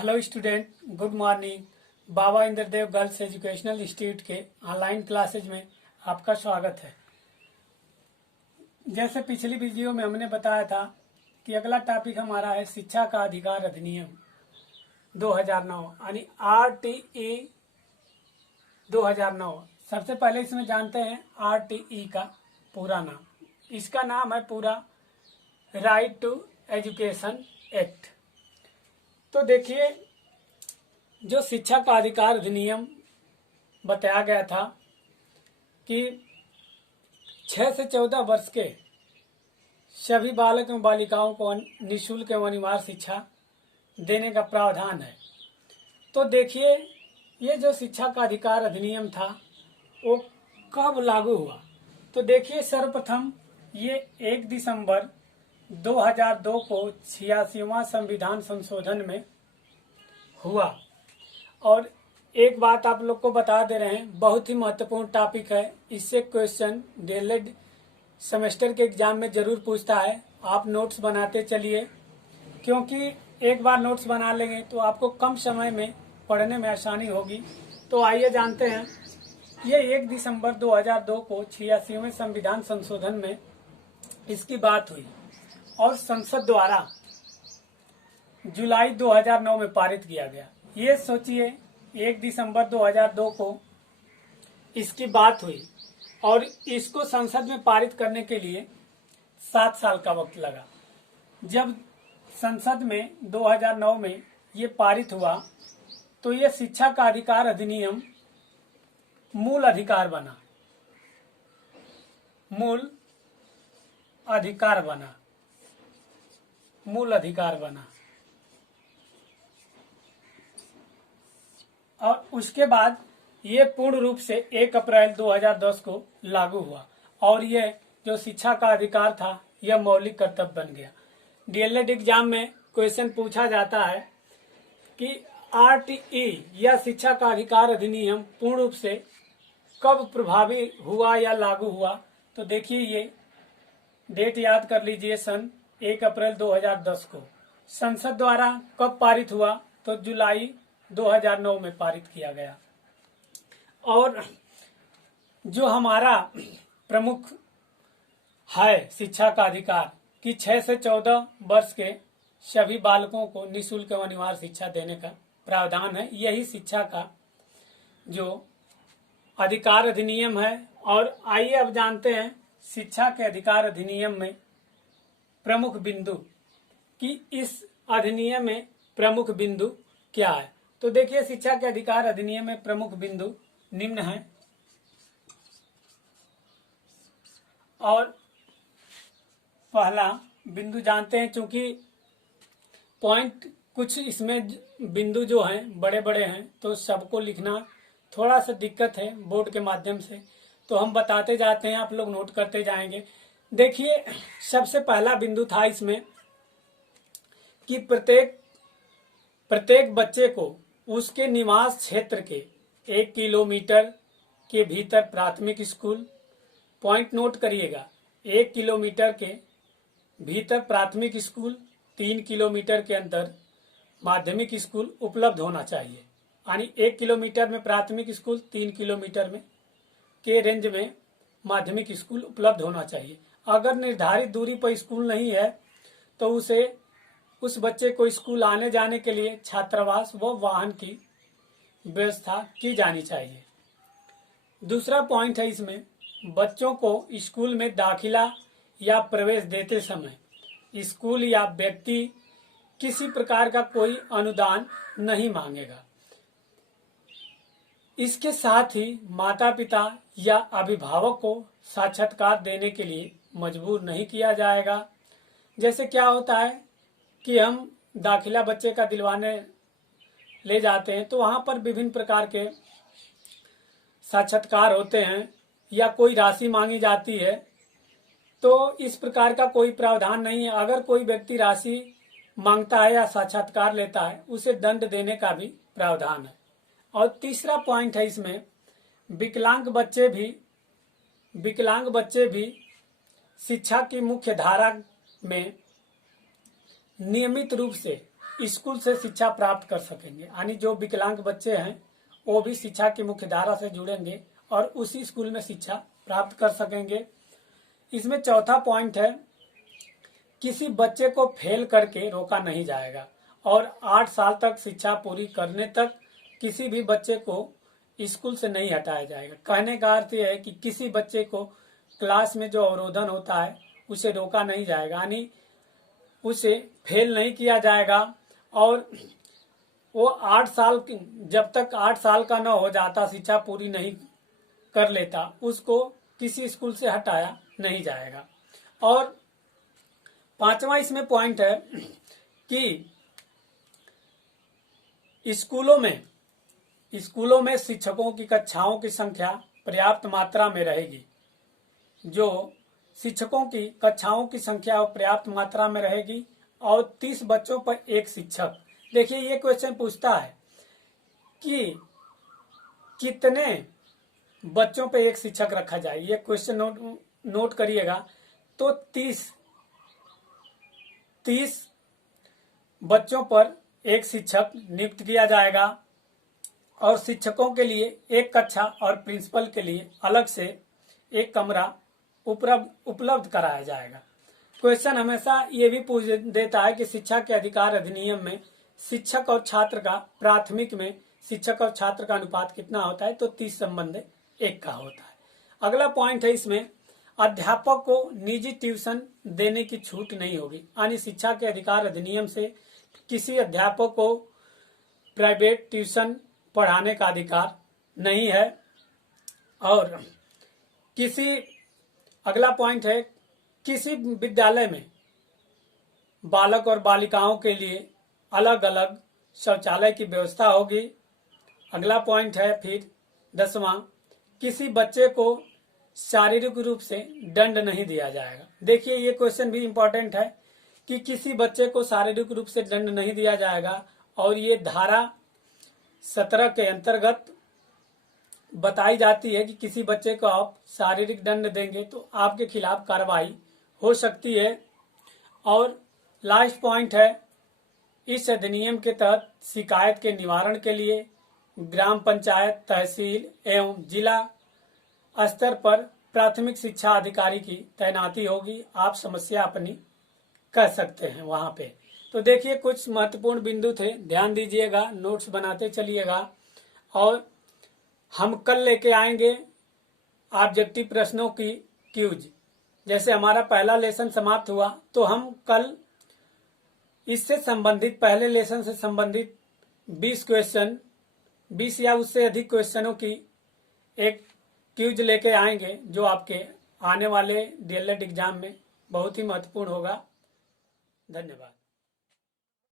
Hello student, good morning. Baba Indradev girls educational institute के online classes में आपका स्वागत है। जैसे पिछली वीडियो में हमने बताया था कि अगला टॉपिक हमारा है शिक्षा का अधिकार अधिनियम 2009 यानी RTE 2009। सबसे पहले इसमें जानते हैं RTE का पूरा नाम। इसका नाम है पूरा राइट टू एजुकेशन एक्ट। तो देखिए, जो शिक्षा का अधिकार अधिनियम बताया गया था कि 6 से 14 वर्ष के सभी बालक एवं बालिकाओं को निःशुल्क एवं अनिवार्य शिक्षा देने का प्रावधान है। तो देखिए, ये जो शिक्षा का अधिकार अधिनियम था वो कब लागू हुआ। तो देखिए, सर्वप्रथम ये 1 दिसंबर 2002 को 86वां संविधान संशोधन में हुआ। और एक बात आप लोग को बता दे रहे हैं, बहुत ही महत्वपूर्ण टॉपिक है। इससे क्वेश्चन डीएलएड सेमेस्टर के एग्जाम में जरूर पूछता है। आप नोट्स बनाते चलिए, क्योंकि एक बार नोट्स बना लेंगे तो आपको कम समय में पढ़ने में आसानी होगी। तो आइए जानते हैं, ये 1 दिसंबर 2002 को 86वें संविधान संशोधन में इसकी बात हुई और संसद द्वारा जुलाई 2009 में पारित किया गया। ये सोचिए, 1 दिसंबर 2002 को इसकी बात हुई और इसको संसद में पारित करने के लिए 7 साल का वक्त लगा। जब संसद में 2009 में ये पारित हुआ तो ये शिक्षा का अधिकार अधिनियम मूल अधिकार बना। मूल अधिकार बना और उसके बाद ये पूर्ण रूप से 1 अप्रैल 2010 को लागू हुआ और ये जो शिक्षा का अधिकार था यह मौलिक कर्तव्य बन गया। डीएलएड एग्जाम में क्वेश्चन पूछा जाता है कि RTE या शिक्षा का अधिकार अधिनियम पूर्ण रूप से कब प्रभावी हुआ या लागू हुआ। तो देखिए, ये डेट याद कर लीजिए, सन 1 अप्रैल 2010 को। संसद द्वारा कब पारित हुआ, तो जुलाई 2009 में पारित किया गया। और जो हमारा प्रमुख है शिक्षा का अधिकार कि 6 से 14 वर्ष के सभी बालकों को निःशुल्क एवं अनिवार्य शिक्षा देने का प्रावधान है। यही शिक्षा का जो अधिकार अधिनियम है। और आइए अब जानते हैं शिक्षा के अधिकार अधिनियम में प्रमुख बिंदु कि इस अधिनियम में प्रमुख बिंदु क्या है। तो देखिए, शिक्षा के अधिकार अधिनियम में प्रमुख बिंदु निम्न है। और पहला बिंदु जानते हैं, चूंकि पॉइंट कुछ इसमें बिंदु जो हैं बड़े बड़े हैं तो सबको लिखना थोड़ा सा दिक्कत है बोर्ड के माध्यम से, तो हम बताते जाते हैं, आप लोग नोट करते जाएंगे। देखिए, सबसे पहला बिंदु था इसमें कि प्रत्येक बच्चे को उसके निवास क्षेत्र के 1 किलोमीटर के भीतर प्राथमिक स्कूल, पॉइंट नोट करिएगा, 1 किलोमीटर के भीतर प्राथमिक स्कूल, 3 किलोमीटर के अंदर माध्यमिक स्कूल उपलब्ध होना चाहिए। यानी 1 किलोमीटर में प्राथमिक स्कूल, 3 किलोमीटर में के रेंज में माध्यमिक स्कूल उपलब्ध होना चाहिए। अगर निर्धारित दूरी पर स्कूल नहीं है तो उस बच्चे को स्कूल आने जाने के लिए छात्रावास व वाहन की व्यवस्था की जानी चाहिए। दूसरा पॉइंट है इसमें, बच्चों को स्कूल में दाखिला या प्रवेश देते समय स्कूल या व्यक्ति किसी प्रकार का कोई अनुदान नहीं मांगेगा। इसके साथ ही माता पिता या अभिभावक को साक्षात्कार देने के लिए मजबूर नहीं किया जाएगा। जैसे क्या होता है कि हम दाखिला बच्चे का दिलवाने ले जाते हैं तो वहां पर विभिन्न प्रकार के साक्षात्कार होते हैं या कोई राशि मांगी जाती है, तो इस प्रकार का कोई प्रावधान नहीं है। अगर कोई व्यक्ति राशि मांगता है या साक्षात्कार लेता है, उसे दंड देने का भी प्रावधान है। और तीसरा पॉइंट है इसमें, विकलांग बच्चे भी शिक्षा की मुख्य धारा में नियमित रूप से स्कूल से शिक्षा प्राप्त कर सकेंगे, यानी जो विकलांग बच्चे हैं वो भी शिक्षा की मुख्य धारा से जुड़ेंगे और उसी स्कूल में शिक्षा प्राप्त कर सकेंगे। इसमें चौथा पॉइंट है, किसी बच्चे को फेल करके रोका नहीं जाएगा और 8 साल तक शिक्षा पूरी करने तक किसी भी बच्चे को स्कूल से नहीं हटाया जाएगा। कहने का अर्थ यह है कि किसी बच्चे को क्लास में जो अवरोधन होता है उसे रोका नहीं जाएगा, यानी उसे फेल नहीं किया जाएगा और वो 8 साल, जब तक 8 साल का न हो जाता, शिक्षा पूरी नहीं कर लेता, उसको किसी स्कूल से हटाया नहीं जाएगा। और 5वां इसमें पॉइंट है कि स्कूलों में शिक्षकों की कक्षाओं की संख्या पर्याप्त मात्रा में रहेगी। जो शिक्षकों की कक्षाओं की संख्या पर्याप्त मात्रा में रहेगी और 30 बच्चों पर एक शिक्षक। देखिए ये क्वेश्चन पूछता है कि कितने बच्चों पर एक शिक्षक रखा जाए, ये क्वेश्चन नोट करिएगा। तो 30 बच्चों पर एक शिक्षक नियुक्त किया जाएगा और शिक्षकों के लिए एक कक्षा और प्रिंसिपल के लिए अलग से एक कमरा उपलब्ध कराया जाएगा। क्वेश्चन हमेशा ये भी पूछ देता है कि शिक्षा के अधिकार अधिनियम में शिक्षक और छात्र का, प्राथमिक में शिक्षक और छात्र का अनुपात कितना होता है, तो 30:1 का होता है। अगला पॉइंट है इसमें, अध्यापक को निजी ट्यूशन देने की छूट नहीं होगी, यानी शिक्षा के अधिकार अधिनियम से किसी अध्यापक को प्राइवेट ट्यूशन पढ़ाने का अधिकार नहीं है। और अगला पॉइंट है, किसी विद्यालय में बालक और बालिकाओं के लिए अलग अलग शौचालय की व्यवस्था होगी। अगला पॉइंट है फिर 10वां, किसी बच्चे को शारीरिक रूप से दंड नहीं दिया जाएगा। देखिए ये क्वेश्चन भी इम्पोर्टेंट है कि किसी बच्चे को शारीरिक रूप से दंड नहीं दिया जाएगा और ये धारा 17 के अंतर्गत बताई जाती है कि किसी बच्चे को आप शारीरिक दंड देंगे तो आपके खिलाफ कार्रवाई हो सकती है। और लास्ट पॉइंट है, इस अधिनियम के तहत शिकायत के निवारण के लिए ग्राम पंचायत, तहसील एवं जिला स्तर पर प्राथमिक शिक्षा अधिकारी की तैनाती होगी। आप समस्या अपनी कह सकते हैं वहां पे। तो देखिए कुछ महत्वपूर्ण बिंदु थे, ध्यान दीजिएगा, नोट्स बनाते चलिएगा। और हम कल लेके आएंगे ऑब्जेक्टिव प्रश्नों की क्यूज। जैसे हमारा पहला लेसन समाप्त हुआ तो हम कल इससे संबंधित, पहले लेसन से संबंधित 20 या उससे अधिक क्वेश्चनों की एक क्यूज लेके आएंगे जो आपके आने वाले डीएलएड एग्जाम में बहुत ही महत्वपूर्ण होगा। धन्यवाद।